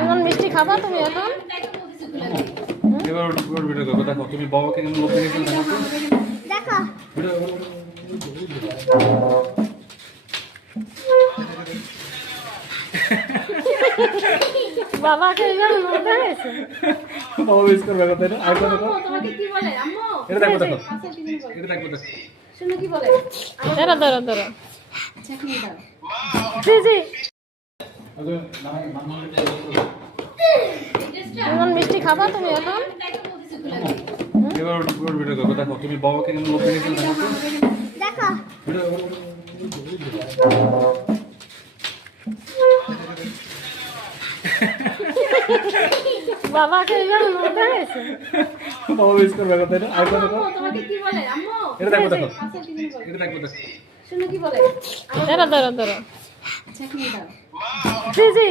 এমন মিষ্টি খাবা তুমি এখন? এবার ওর ভিডিও করবো। দেখো তুমি বাবাকে কেমন লোভ দেখেছো দেখো তো। দেখো বাবাকে এইভাবে লোভ দেখেছে। বাবা মিস করবে কথা না। আর দেখো তোমাকে কি বলে আম্মু? এটা দেখো দেখো আচ্ছা কি বলে? এটা দেখো দেখো শুনো কি বলে? ধরো ধরো ধরো আচ্ছা কি দাও? জি জি আগে না এমন মিষ্টি খাবা তুমি এখন? এবার ওর ভিডিও করবো। দেখো তুমি বাবাকে কেমন লোভ দেখেছো দেখো তো। দেখো বাবাকে এইভাবে লোভ দেখেছে। বাবা মিস করবে কথা না। আর দেখো তোমাকে কি বলে আম্মু? এটা দেখো দেখো আচ্ছা কি বলে? এটা দেখো দেখো শুনো কি বলে? ধরো ধরো ধরো আচ্ছা কি দাও? জি জি